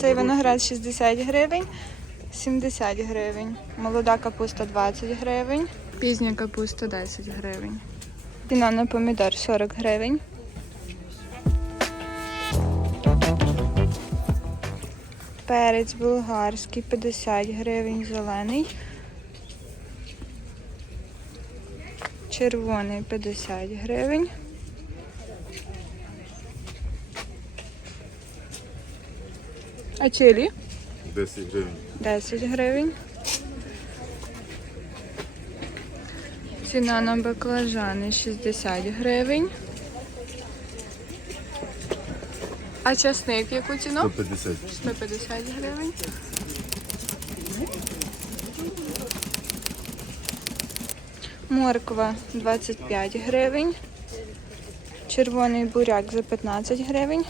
Цей виноград 60 гривень, 70 гривень. Молода капуста 20 гривень, пізня капуста 10 гривень. Ціна на помідор 40 гривень. Перець болгарський 50 гривень, зелений. Червоний 50 гривень. А чилі? 10 гривень. 10 гривень. Ціна на баклажани 60 гривень. А часник яку ціну? 150. 150 гривень. Морква 25 гривень. Червоний буряк за 15 гривень.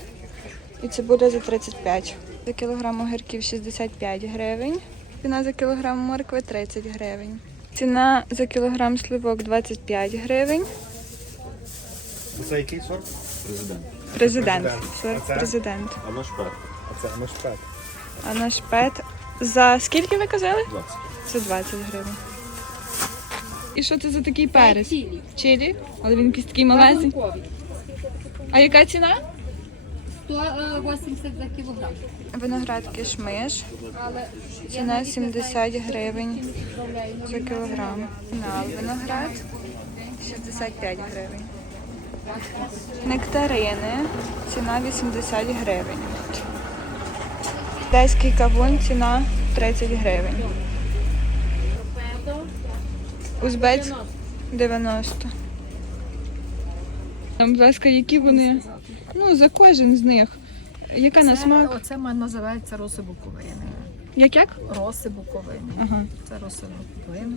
І цибуля за 35. За кілограм огірків 65 гривень. Ціна за кілограм моркви 30 гривень. Ціна за кілограм сливок 25 гривень. Це який сорт? Президент. Президент. Сорт це? президент. А наш пет. А це наш пет. А наш пет за скільки ви казали? 20. Це 20 гривень. І що це за такий перець? Чилі. Чилі? Але він якийсь такий малесенький. А яка ціна? 180 за кілограм. Виноград кишмиш. Ціна 70 гривень за кілограм. На виноград 65 гривень. Нектарини. Ціна 80 гривень. Дайський кавун ціна 30 гривень. Узбець 90. Там, будь ласка, які вони? Ну, за кожен з них. Яка на смак? Оце ма- називається роси буковини. Як як? Роси буковини. Ага. Це роси буковини.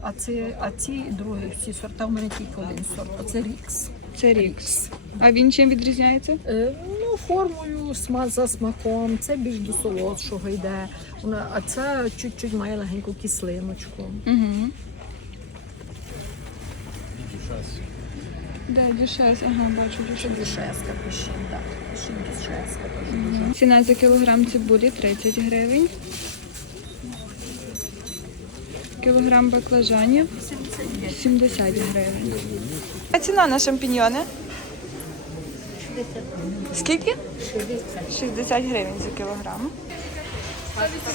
А ці, а ці другі всі сорта в мене тільки один сорт. Оце рікс. Це рікс. А він чим відрізняється? Е, ну, формою, сма, за смаком, це більш до солодшого йде. Вона, а це чуть-чуть має легеньку кислиночку. Угу. Да, дешес, ага, бачу Це дешес. дешеска так. Пишін дешеска. теж дуже. Ціна за кілограм цибулі 30 гривень. Кілограм баклажанів 70 гривень. А ціна на шампіньйони? Скільки? 60 гривень за кілограм.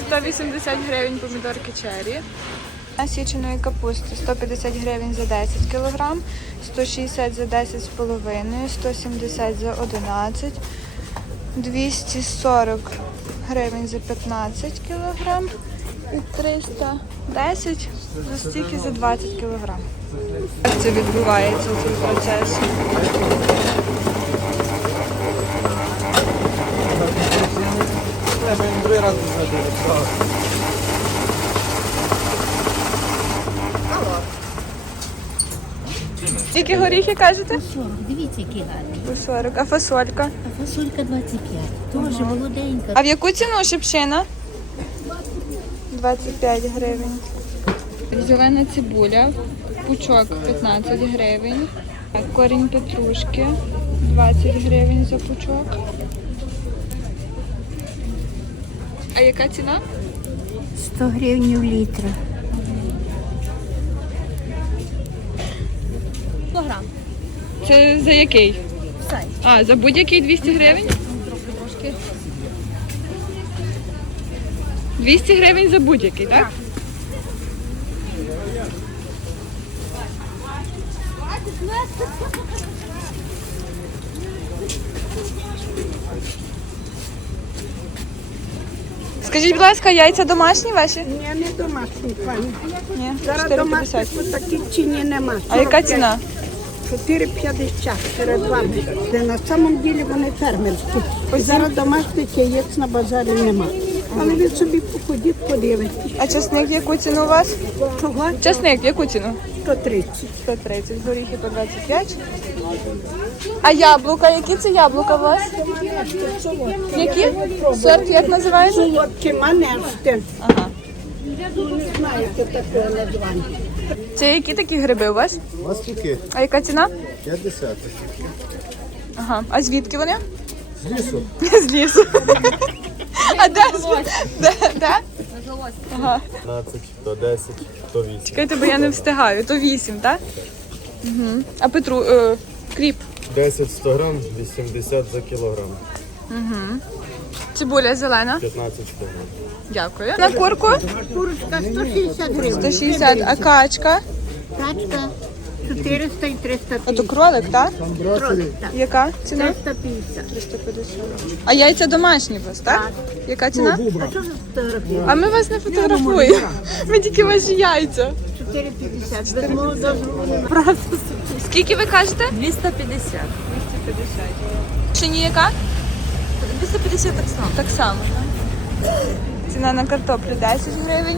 180 гривень помідорки черрі. Січеної капусти 150 гривень за 10 кілограм, 160 за 10 з половиною, 170 за 11, 240 гривень за 15 кілограм і 310 за стільки за 20 кілограм. Як це відбувається цей процес? Скільки горіхи кажете? 40, дивіться, які гарні. По 40. А фасолька? А фасолька 25. Теж молоденька. А в яку ціну шипшина? 25 гривень. Зелена цибуля, пучок 15 гривень. Корінь петрушки 20 гривень за пучок. А яка ціна? 100 гривень літра. Кілограм. Це за який? А, за будь-який 200 гривень? Трошки. 200 гривень за будь-який, так? Скажіть, будь ласка, яйця домашні ваші? Ні, не домашні, пані. Ні, Зараз 4,50. домашніх ось таких нема. А яка ціна? 4,50 перед вами. Де на самом ділі вони фермерські. Ось зараз домашніх яєць на базарі нема. Але ви собі походіть, подивитесь. А часник яку ціну у вас? Чого? Часник яку ціну? 130. 130, горіхи по 25. А яблука, які це яблука у вас? Які? Сорт як називається? Солодкі манешти. Ага. Не знаєте такого названня. Це які такі гриби у вас? Ось такі. А яка ціна? 50. Ага. А звідки вони? З лісу. З лісу. А Ага. 15, то 10, то 8. Чекайте, бо я не встигаю. То 8, так? Угу. А Петру, е, кріп. 10 100 грам, 80 за кілограм. Цибуля зелена. 15 100. Дякую. На курку Курочка 160 гривень. 160, а качка. Качка 400 і 350. А то кролик, так? Кролик, так. Яка ціна? 350. 350. А яйця домашні у вас, так? Яка ціна? А що ви фотографуєте? А ми вас не фотографуємо. Ми тільки ваші яйця. 450. Без мого дозволу немає. Скільки ви кажете? 250. 250. Шині яка? 250 так само. Так само. так? Ціна на картоплю 10 гривень.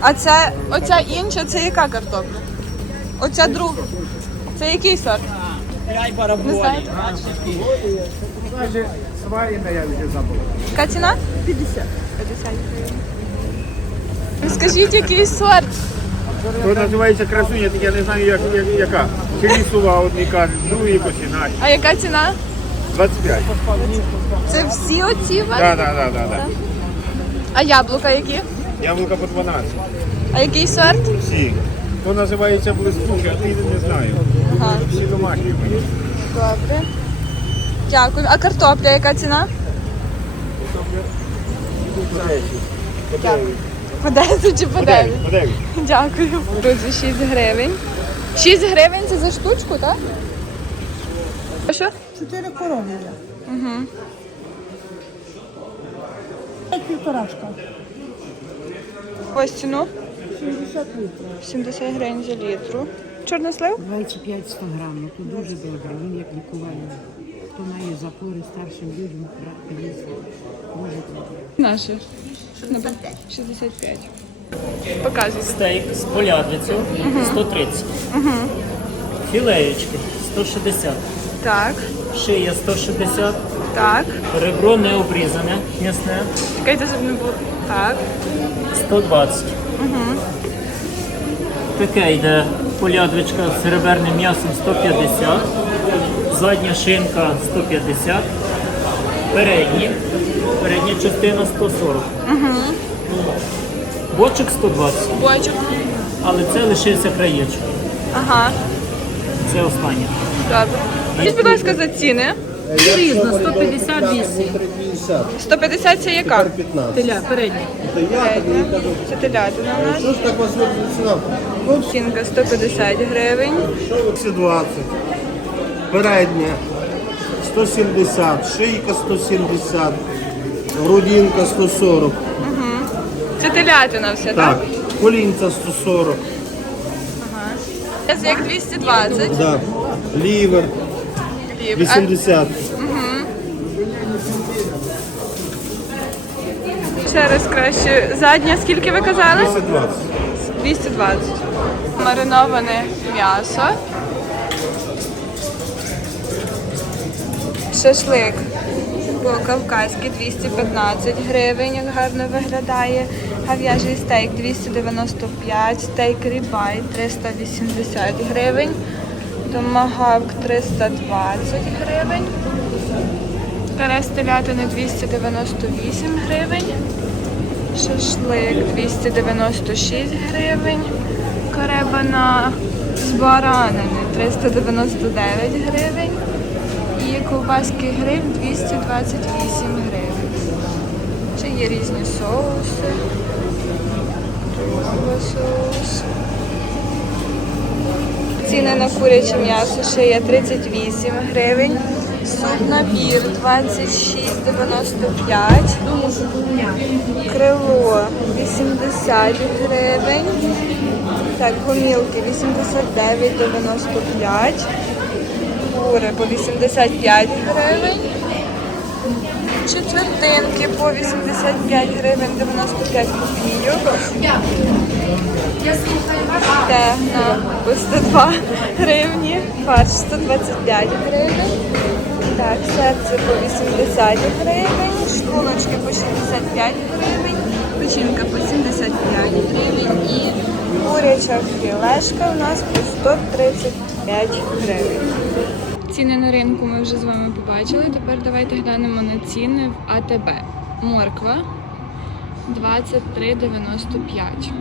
А це оця інша, це яка картопля? Оця друга. Це який сорт? Не знаєте? Яка ціна? 50. 50 гривень. Скажіть, який сорт? То називається красуня, так я не знаю, як, як, яка. Чи лісова, одні кажуть, другі якось інакше. А яка ціна? 25. Це всі оці? Так, так, так, так. А яблука які? Яблука по 12. А який сорт? Всі. То називається блискуче, а ти не знаю. Ага, Всі домашні добре. Дякую. А картопля яка ціна? Картопля. По 10 чи по 9? По 9. Дякую. Друзі, 6 гривень. 6 гривень це за штучку, так? Що? Чотири корови. Угу. Півторашка. Ось ціну 70 літрів. 70 гривень за літру. Чорнослив? 25 100 грам, ну дуже добре, він як лікувальний. То має запори старшим людям брати їсти. Дуже добре. Наше. 65. 65. Показуйте. Стейк з полядвицю 130. Філеєчки 160. Так, Шия 160. так. Ребро не обрізане, м'ясне Чекайте, щоб не було. Так. 120. Таке йде полядвичка з реберним м'ясом 150. Задня шинка 150. Передні. Передня частина 140. Бочок 120. Бочок. Але це лишився краєчок. Ага. Це останнє. Добре. Скажіть, будь ласка, за ціни. Різно, 158. 150 це яка? Теля, передня. Передня. Це телятина у нас. Що ж так вас ціна? Цінка 150 гривень. 220. Передня 170, шийка 170, грудинка 140. Це телятина все, так? Так, колінця 140. Це як 220. Да. Лівер А 80. ще раз краще. Задня, скільки ви казали? 220. 220. Мариноване м'ясо. Шашлик по-кавказьки 215 гривень, як гарно виглядає. Гав'яжий стейк 295, стейк рібай 380 гривень, томагавк 320 гривень, карась телятини 298 гривень. Шашлик 296 гривень. Каребана з баранини 399 гривень. І ковбаски гриль 228 гривень. Ще є різні соуси. Соус. Ціни на куряче м'ясо ще є 38 гривень. Суп набір 26,95. Крило 80 гривень. Так, гомілки 89,95. Кури по 85 гривень. Четвертинки по 85 гривень 95 копійок. Стегна по 102 гривні. Фарш 125 гривень. Так, серце по 80 гривень, школочки по 65 гривень, печінка по 75 гривень і куряча філешка у нас по 135 гривень. Ціни на ринку ми вже з вами побачили. Тепер давайте глянемо на ціни в АТБ. Морква 23,95.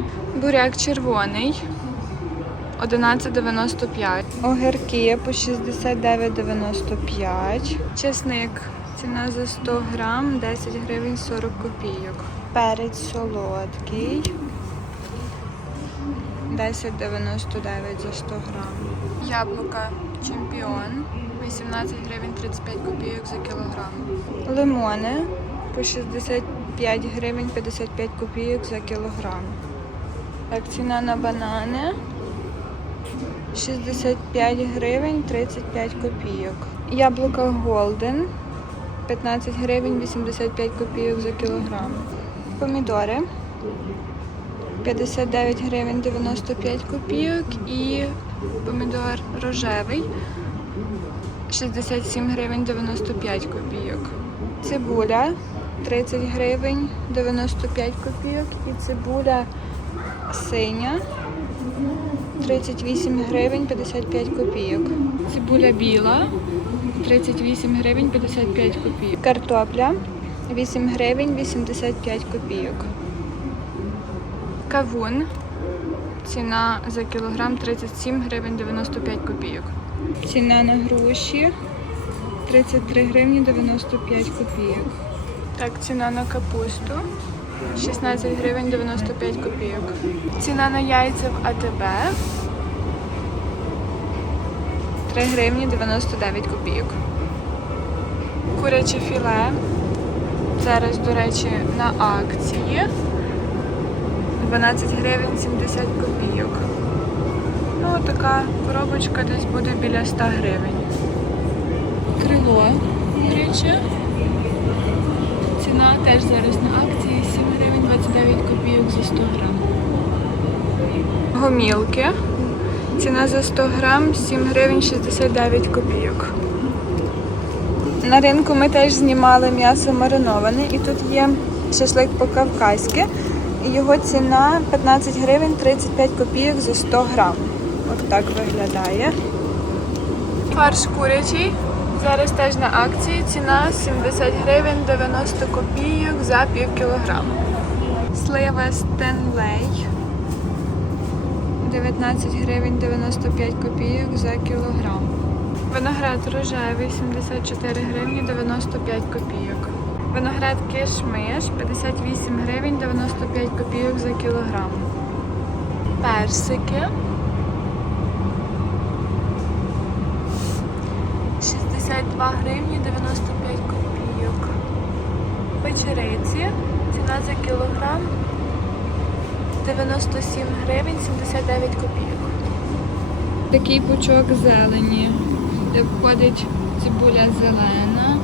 Буряк червоний 11,95. Огірки по 69,95. Чесник. Ціна за 100 грам 10 гривень 40 копійок. Перець солодкий. 10,99 за 100 грам. Яблука чемпіон 18 гривень 35 копійок за кілограм. Лимони по 65 гривень 55 копійок за кілограм. Так, ціна на банани 65 гривень 35 копійок. Яблука Голден 15 гривень 85 копійок за кілограм. Помідори 59 гривень 95 копійок і помідор рожевий 67 гривень 95 копійок. Цибуля 30 гривень 95 копійок і цибуля синя 38 гривень 55 копійок. Цибуля біла 38 гривень 55 копійок. Картопля 8 гривень 85 копійок. Кавун. Ціна за кілограм 37 гривень 95 копійок. Ціна на груші 33 гривні 95 копійок. Так, ціна на капусту 16 гривень 95 копійок. Ціна на яйця в АТБ 3 гривні 99 копійок. Куряче філе. Зараз, до речі, на акції 12 гривень 70 копійок. Ну, така коробочка десь буде біля 100 гривень. Крило куряче. Ціна теж зараз на акції 7 гривень 29 копійок за 100 грам. Гомілки. Ціна за 100 грам 7 гривень 69 копійок. На ринку ми теж знімали м'ясо мариноване і тут є шашлик по-кавказьки. Його ціна 15 гривень 35 копійок за 100 грам. От так виглядає. Фарш курячий. Зараз теж на акції. Ціна 70 гривень 90 копійок за пів кілограма. Слива Стенлей. 19 гривень 95 копійок за кілограм. Виноград рожевий 74 гривні 95 копійок. Виноград кишмиш 58 гривень 95 копійок за кілограм. Персики 62 гривні 95 копійок. Печериці. Ціна за кілограм 97 гривень 79 копійок. Такий пучок зелені, де входить цибуля зелена,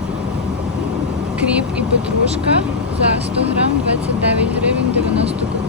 кріп і петрушка за 100 грам 29 гривень 90 копійок.